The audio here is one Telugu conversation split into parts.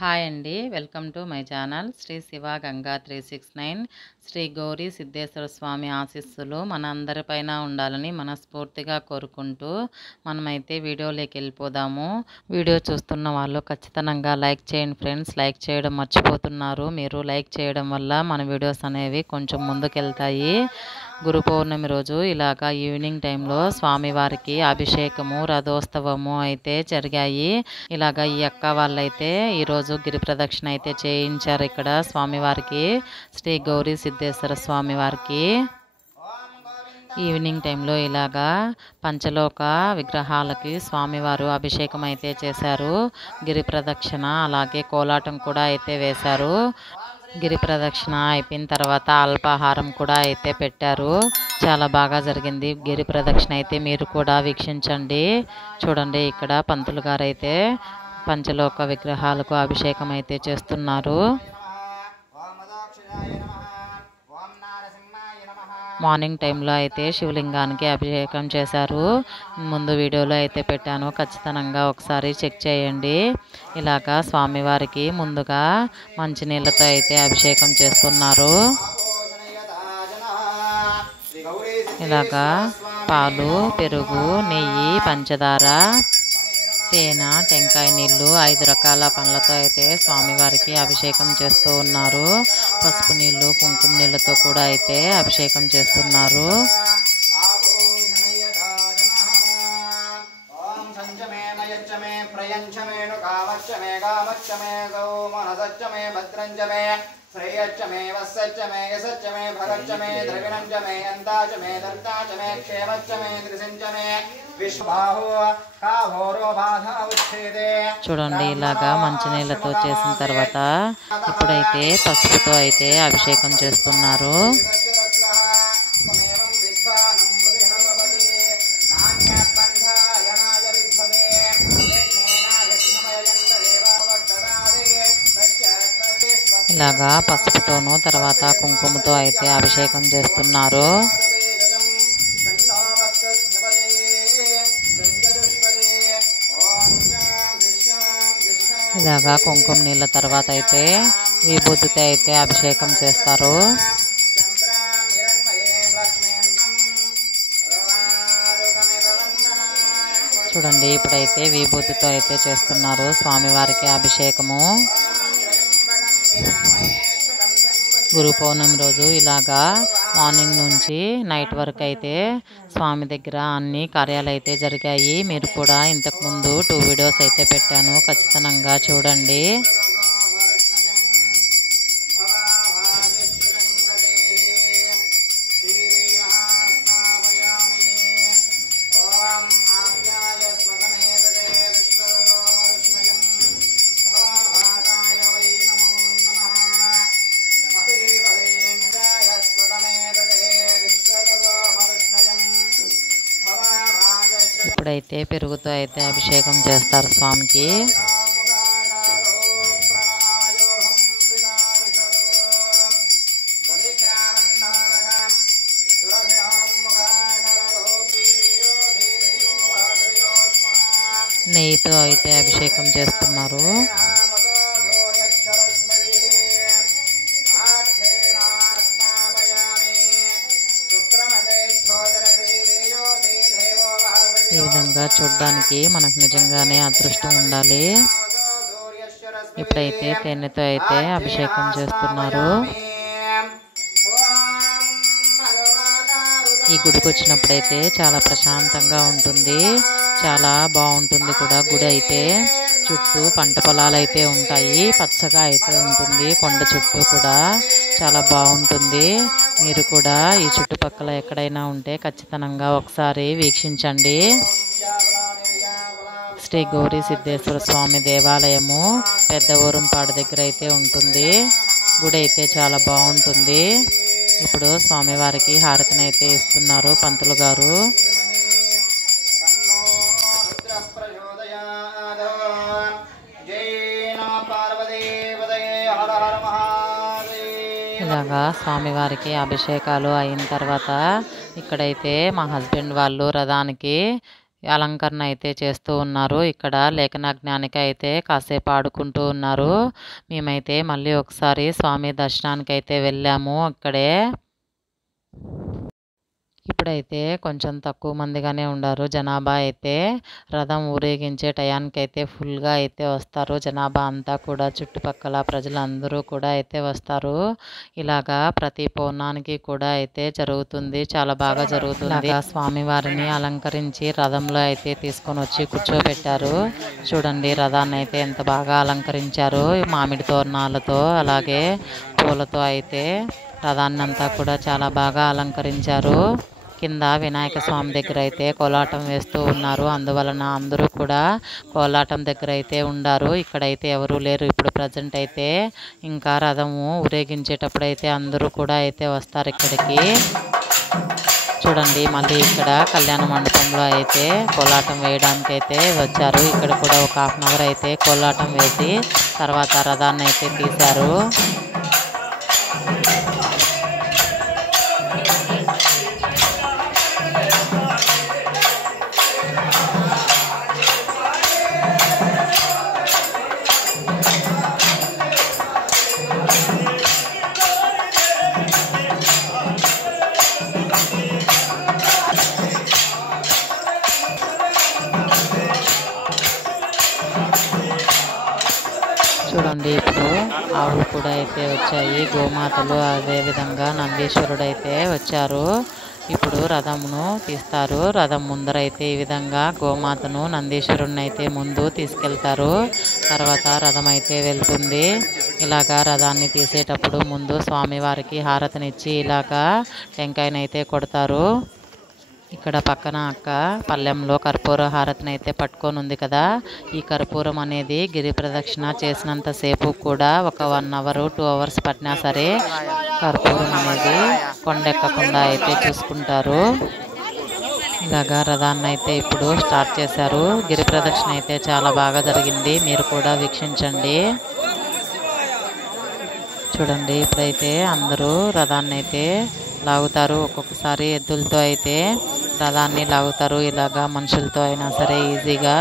హాయ్ అండి. Welcome to my channel Shri Shiva Ganga 369. Shri Gauri Siddheshwara Swami ఆశీస్సులు మన అందరిపైన ఉండాలని మనస్ఫూర్తిగా కోరుకుంటూ మనమైతే వీడియోలోకి వెళ్ళిపోదాము. వీడియో చూస్తున్న వాళ్ళు ఖచ్చితంగా లైక్ చేయండి ఫ్రెండ్స్. లైక్ చేయడం మర్చిపోతున్నారు. మీరు లైక్ చేయడం వల్ల మన వీడియోస్ అనేవి కొంచెం ముందుకెళ్తాయి. గురు పౌర్ణమి రోజు ఇలాగా ఈవినింగ్ టైంలో స్వామివారికి అభిషేకము రథోత్సవము అయితే జరిగాయి. ఇలాగా ఈ అక్క వాళ్ళైతే ఈరోజు గిరి ప్రదక్షిణ అయితే చేయించారు ఇక్కడ స్వామివారికి, శ్రీ గౌరీ సిద్ధేశ్వర స్వామివారికి. ఈవినింగ్ టైంలో ఇలాగా పంచలోక విగ్రహాలకి స్వామివారు అభిషేకం అయితే చేశారు. గిరి ప్రదక్షిణ అలాగే కోలాటం కూడా అయితే వేశారు. గిరి ప్రదక్షిణ అయిపోయిన తర్వాత అల్పాహారం కూడా అయితే పెట్టారు. చాలా బాగా జరిగింది గిరి ప్రదక్షిణ అయితే. మీరు కూడా వీక్షించండి. చూడండి, ఇక్కడ పంతులు గారు అయితే పంచలోక విగ్రహాలకు అభిషేకం అయితే చేస్తున్నారు. మార్నింగ్ టైంలో అయితే శివలింగానికి అభిషేకం చేశారు. ముందు వీడియోలో అయితే పెట్టాను, ఖచ్చితంగా ఒకసారి చెక్ చేయండి. ఇలాగా స్వామివారికి ముందుగా మంచినీళ్ళతో అయితే అభిషేకం చేస్తున్నారు. ఇలాగా పాలు, పెరుగు, నెయ్యి, పంచదార, తేనె, టెంకాయ నీళ్ళు 5 రకాల పండ్లతో అయితే స్వామివారికి అభిషేకం చేస్తూ ఉన్నారు. పసుపు నీళ్ళు, కుంకుమ నీళ్ళతో కూడా అయితే అభిషేకం చేస్తున్నారు. శ్రేయచ్చమే వస్సచ్చమే యసచ్చమే భగచ్చమే ద్రవిణంచమే అంతాచమే దత్తాచమే క్షేమచ్చమే త్రిసంచమే విశ్వబాహు కాహోరో బాధ ఉచ్ఛేదే. చూడండి, ఇలాగా మంచినీళ్ళతో చేసిన తర్వాత ఇప్పుడైతే పసుపుతో అయితే అభిషేకం చేస్తున్నారు. ఇలాగా పసుపుతోనూ తర్వాత కుంకుమతో అయితే అభిషేకం చేస్తున్నారు. ఇలాగా కుంకుమ నీళ్ళ తర్వాత అయితే విభూతితో అయితే అభిషేకం చేస్తారు. చూడండి, ఇప్పుడైతే విభూతితో అయితే చేస్తున్నారు స్వామివారికి అభిషేకము. గురు పౌర్ణమి రోజు ఇలాగా మార్నింగ్ నుంచి నైట్ వరకు అయితే స్వామి దగ్గర అన్ని కార్యాలు అయితే జరిగాయి. మీరు కూడా ఇంతకుముందు 2 వీడియోస్ అయితే పెట్టాను, ఖచ్చితంగా చూడండి. ఇప్పుడైతే పెరుగుతో అయితే అభిషేకం చేస్తారు స్వామికి. నెయ్యితో అయితే అభిషేకం చేస్తున్నారు. ఈ విధంగా చూడడానికి మనకు నిజంగానే అదృష్టం ఉండాలి. ఇప్పుడైతే తేనెతో అయితే అభిషేకం చేస్తున్నారు. ఈ గుడికి వచ్చినప్పుడైతే చాలా ప్రశాంతంగా ఉంటుంది, చాలా బాగుంటుంది కూడా. గుడి అయితే చుట్టూ పంట పొలాలు అయితే ఉంటాయి, పచ్చగా అయితే ఉంటుంది. కొండ చుట్టూ కూడా చాలా బాగుంటుంది. మీరు కూడా ఈ చుట్టుపక్కల ఎక్కడైనా ఉంటే ఖచ్చితంగా ఒకసారి వీక్షించండి. శ్రీ గౌరీ సిద్ధేశ్వర స్వామి దేవాలయము పెద్ద ఊరంపాడు దగ్గర అయితే ఉంటుంది. గుడి అయితే చాలా బాగుంటుంది. ఇప్పుడు స్వామివారికి హారతిని అయితే ఇస్తున్నారు పంతులు గారు. ఇలాగా స్వామివారికి అభిషేకాలు అయిన తర్వాత ఇక్కడైతే మా హస్బెండ్ వాళ్ళు రథానికి అలంకరణ అయితే చేస్తూ ఉన్నారు. ఇక్కడ లేఖన జ్ఞానిక అయితే కాసేపు ఆడుకుంటూ ఉన్నారు. మేమైతే మళ్ళీ ఒకసారి స్వామి దర్శనానికి అయితే వెళ్ళాము. ఇక్కడే ఇప్పుడైతే కొంచెం తక్కువ మందిగానే ఉన్నారు జనాభా అయితే. రథం ఊరేగించే టయానికి అయితే ఫుల్గా అయితే వస్తారు జనాభా అంతా కూడా. చుట్టుపక్కల ప్రజలందరూ కూడా అయితే వస్తారు. ఇలాగా ప్రతి పౌర్ణానికి కూడా అయితే జరుగుతుంది. చాలా బాగా జరుగుతుంది. స్వామివారిని అలంకరించి రథంలో అయితే తీసుకొని వచ్చి కూర్చోబెట్టారు. చూడండి రథాన్ని అయితే ఎంత బాగా అలంకరించారు. మామిడి తోరణాలతో అలాగే పూలతో అయితే రథాన్ని అంతా కూడా చాలా బాగా అలంకరించారు. కింద వినాయక స్వామి దగ్గర అయితే కోలాటం వేస్తూ ఉన్నారు. అందువలన అందరూ కూడా కోలాటం దగ్గర అయితే ఉండారు. ఇక్కడైతే ఎవరూ లేరు ఇప్పుడు ప్రజెంట్ అయితే. ఇంకా రథము ఊరేగించేటప్పుడు అయితే అందరూ కూడా అయితే వస్తారు ఇక్కడికి. చూడండి మళ్ళీ ఇక్కడ కళ్యాణ మండపంలో అయితే కోలాటం వేయడానికి అయితే వచ్చారు. ఇక్కడ కూడా ఒక 1/2 అవర్ అయితే కోలాటం వేసి తర్వాత రథాన్ని అయితే తీశారు. చూడండి ఇప్పుడు ఆవులు కూడా అయితే వచ్చాయి, గోమాతలు, అదేవిధంగా నందీశ్వరుడు అయితే వచ్చారు. ఇప్పుడు రథమును తీస్తారు. రథం ముందరైతే ఈ విధంగా గోమాతను నందీశ్వరుడిని అయితే ముందు తీసుకెళ్తారు. తర్వాత రథం అయితే వెళ్తుంది. ఇలాగా రథాన్ని తీసేటప్పుడు ముందు స్వామివారికి హారతినిచ్చి ఇలాగా టెంకాయనైతే కొడతారు. ఇక్కడ పక్కన అక్క పళ్ళెంలో కర్పూర హారతిని అయితే పట్టుకొని ఉంది కదా. ఈ కర్పూరం అనేది గిరి ప్రదక్షిణ చేసినంతసేపు కూడా ఒక 1 అవర్ 2 అవర్స్ పట్టినా సరే కర్పూరం అనేది కొండెక్కకుండా అయితే చూసుకుంటారు. ఇలాగా రథాన్ని అయితే ఇప్పుడు స్టార్ట్ చేశారు. గిరి ప్రదక్షిణ అయితే చాలా బాగా జరిగింది. మీరు కూడా వీక్షించండి. చూడండి ఇప్పుడైతే అందరూ రథాన్ని అయితే లాగుతారు. ఒక్కొక్కసారి ఎద్దులతో అయితే రథాన్ని లాగుతారు. ఇలాగా మనుషులతో అయినా సరే ఈజీగా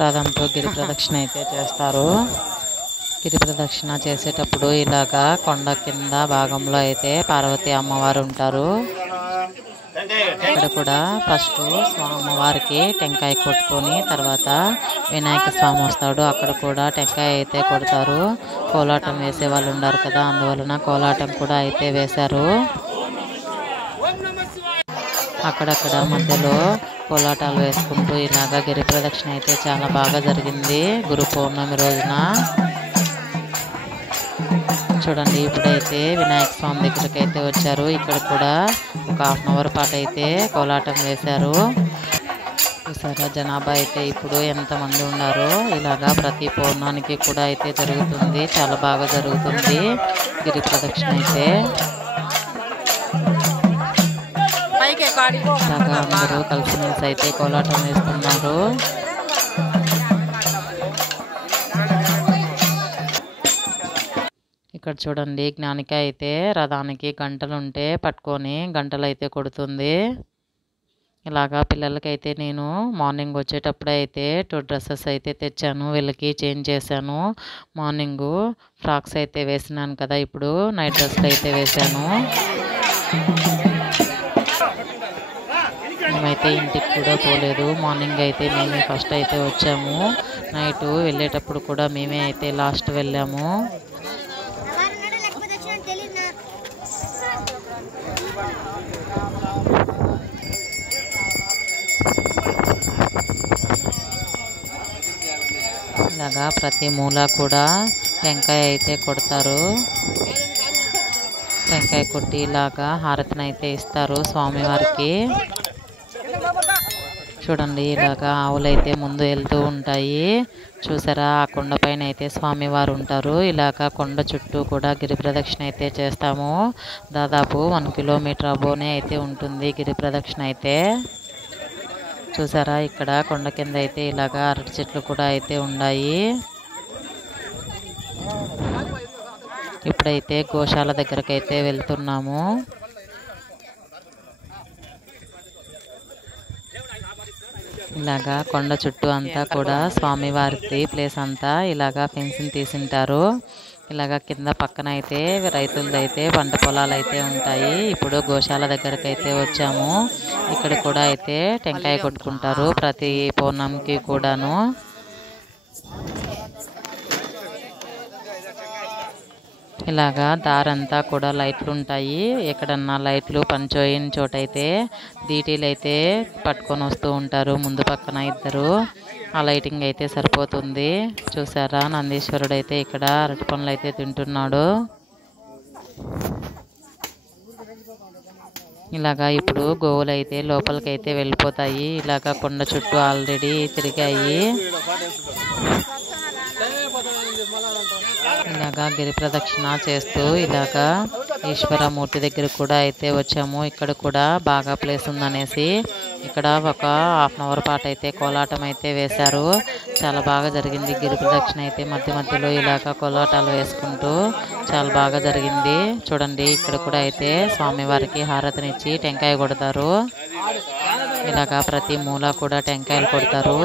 రథంతో గిరి ప్రదక్షిణ అయితే చేస్తారు. గిరి ప్రదక్షిణ చేసేటప్పుడు ఇలాగా కొండ కింద భాగంలో అయితే పార్వతీ అమ్మవారు ఉంటారు. ఇక్కడ కూడా ఫస్ట్ స్వామివారికి టెంకాయ కొట్టుకొని తర్వాత వినాయక స్వామి వస్తాడు. అక్కడ కూడా టెంకాయ అయితే కొడతారు. కోలాటం వేసే వాళ్ళు ఉన్నారు కదా, అందువలన కోలాటం కూడా అయితే వేశారు. అక్కడక్కడ మధ్యలో కోలాటాలు వేసుకుంటూ ఇలాగా గిరి ప్రదక్షిణ అయితే చాలా బాగా జరిగింది గురు పౌర్ణమి రోజున. చూడండి ఇప్పుడైతే వినాయక స్వామి దగ్గరికి అయితే వచ్చారు. ఇక్కడ కూడా ఒక 1/2 అవర్ పాటు అయితే కోలాటం వేశారు. చూసారా జనాభా అయితే ఇప్పుడు ఎంతమంది ఉన్నారో. ఇలాగా ప్రతి పౌర్ణానికి కూడా అయితే జరుగుతుంది. చాలా బాగా జరుగుతుంది గిరి ప్రదక్షిణ అయితే. ఇలాగా అందరూ కలిసిమెలిసి అయితే కోలాటం వేస్తున్నారు. ఇక్కడ చూడండి జ్ఞానిక అయితే రథానికి గంటలు ఉంటే పట్టుకొని గంటలు అయితే కొడుతుంది. ఇలాగా పిల్లలకైతే నేను మార్నింగ్ వచ్చేటప్పుడు అయితే 2 డ్రెస్సెస్ అయితే తెచ్చాను. వీళ్ళకి చేంజ్ చేశాను. మార్నింగు ఫ్రాక్స్ అయితే వేసినాను కదా, ఇప్పుడు నైట్ డ్రెస్లు అయితే వేశాను. మేమైతే ఇంటికి కూడా పోలేదు. మార్నింగ్ అయితే మేమే ఫస్ట్ అయితే వచ్చాము. నైట్ వెళ్ళేటప్పుడు కూడా మేమే అయితే లాస్ట్ వెళ్ళాము. ఇలాగా ప్రతి మూల కూడా టెంకాయ అయితే కొడతారు. టెంకాయ కొట్టి ఇలాగా హారతిని అయితే ఇస్తారు స్వామివారికి. చూడండి ఇలాగా ఆవులైతే ముందు వెళ్తూ ఉంటాయి. చూసారా ఆ కొండ పైన అయితే స్వామివారు ఉంటారు. ఇలాగా కొండ చుట్టూ కూడా గిరి ప్రదక్షిణ అయితే చేస్తాము. దాదాపు 1 కిలోమీటర్ అబోనే అయితే ఉంటుంది గిరి ప్రదక్షిణ అయితే. చూసారా ఇక్కడ కొండ కింద అయితే ఇలాగా అరటి చెట్లు కూడా అయితే ఉన్నాయి. ఇప్పుడైతే గోశాల దగ్గరకు అయితే వెళ్తున్నాము. ఇలాగా కొండ చుట్టూ అంతా కూడా స్వామివారి ప్లేస్ అంతా ఇలాగా ఫెన్సింగ్ తీసింటారు. ఇలాగా కింద పక్కన అయితే రైతులదైతే పంట పొలాలు అయితే ఉంటాయి. ఇప్పుడు గోశాల దగ్గరకు అయితే వచ్చాము. ఇక్కడ కూడా అయితే టెంకాయ కొట్టుకుంటారు ప్రతి పౌర్ణమికి కూడాను. ఇలాగా దారంతా కూడా లైట్లు ఉంటాయి. ఎక్కడన్నా లైట్లు పనిచేయని చోటైతే డీటీలు అయితే పట్టుకొని వస్తూ ఉంటారు. ముందు పక్కన ఇద్దరు, ఆ లైటింగ్ అయితే సరిపోతుంది. చూసారా, నందీశ్వరుడు అయితే ఇక్కడ అరటి పండ్లు అయితే తింటున్నాడు. ఇలాగా ఇప్పుడు గోవులు అయితే లోపలికైతే వెళ్ళిపోతాయి. ఇలాగా కొండ చుట్టూ ఆల్రెడీ తిరిగాయి. ఇలాగా గిరి ప్రదక్షిణ చేస్తూ ఇలాగా ఈశ్వరమూర్తి దగ్గర కూడా అయితే వచ్చాము. ఇక్కడ కూడా బాగా ప్లేస్ ఉందనేసి ఇక్కడ ఒక హాఫ్ అన్ అవర్ పాటు అయితే కోలాటం అయితే వేశారు. చాలా బాగా జరిగింది. గిరి ప్రదక్షిణ అయితే మధ్య మధ్యలో ఇలాగా కోలాటాలు వేసుకుంటూ చాలా బాగా జరిగింది. చూడండి, ఇక్కడ కూడా అయితే స్వామివారికి హారతినిచ్చి టెంకాయ కొడతారు. ఇలాగా ప్రతి మూల కూడా టెంకాయలు కొడతారు.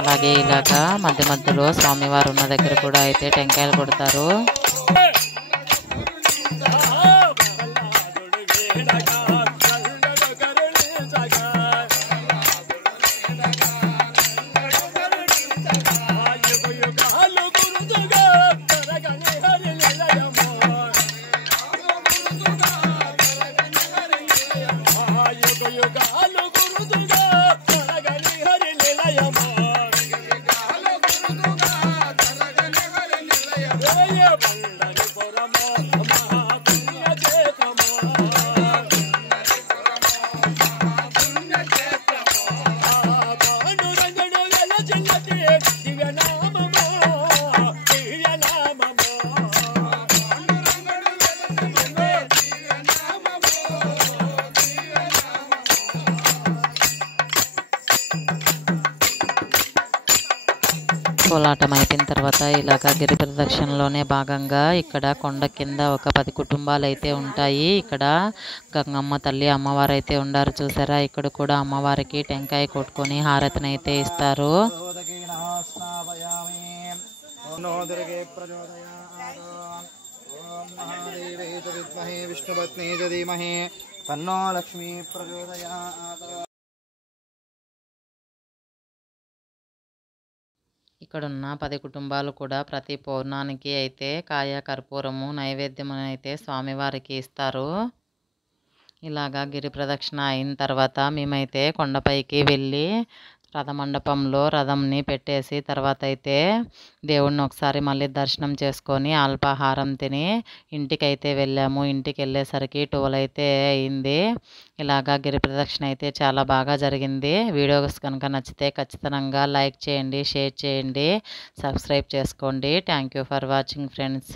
అలాగే ఇలాగా మధ్య మధ్యలో స్వామివారు ఉన్న దగ్గర కూడా అయితే టెంకాయలు కొడతారు. కోలాటం అయిపోయిన తర్వాత ఇలాగా గిరి ప్రదక్షిణలోనే భాగంగా ఇక్కడ కొండ కింద ఒక 10 కుటుంబాలు అయితే ఉంటాయి. ఇక్కడ గంగమ్మ తల్లి అమ్మవారు అయితే ఉండారు. చూసారా, ఇక్కడ కూడా అమ్మవారికి టెంకాయ కొట్టుకొని హారతిని అయితే ఇస్తారు. ఇక్కడున్న 10 కుటుంబాలు కూడా ప్రతి పౌర్ణానికి అయితే కాయ కర్పూరము నైవేద్యం అయితే స్వామివారికి ఇస్తారు. ఇలాగా గిరి ప్రదక్షిణ అయిన తర్వాత మేమైతే కొండపైకి వెళ్ళి రథమండపంలో రథంని పెట్టేసి తర్వాత అయితే దేవుణ్ణి ఒకసారి మళ్ళీ దర్శనం చేసుకొని అల్పాహారం తిని ఇంటికైతే వెళ్ళాము. ఇంటికి వెళ్ళేసరికి 12 అయితే అయింది. ఇలాగా గిరి ప్రదక్షిణ అయితే చాలా బాగా జరిగింది. వీడియోస్ కనుక నచ్చితే ఖచ్చితంగా లైక్ చేయండి, షేర్ చేయండి, సబ్స్క్రైబ్ చేసుకోండి. Thank you for watching friends.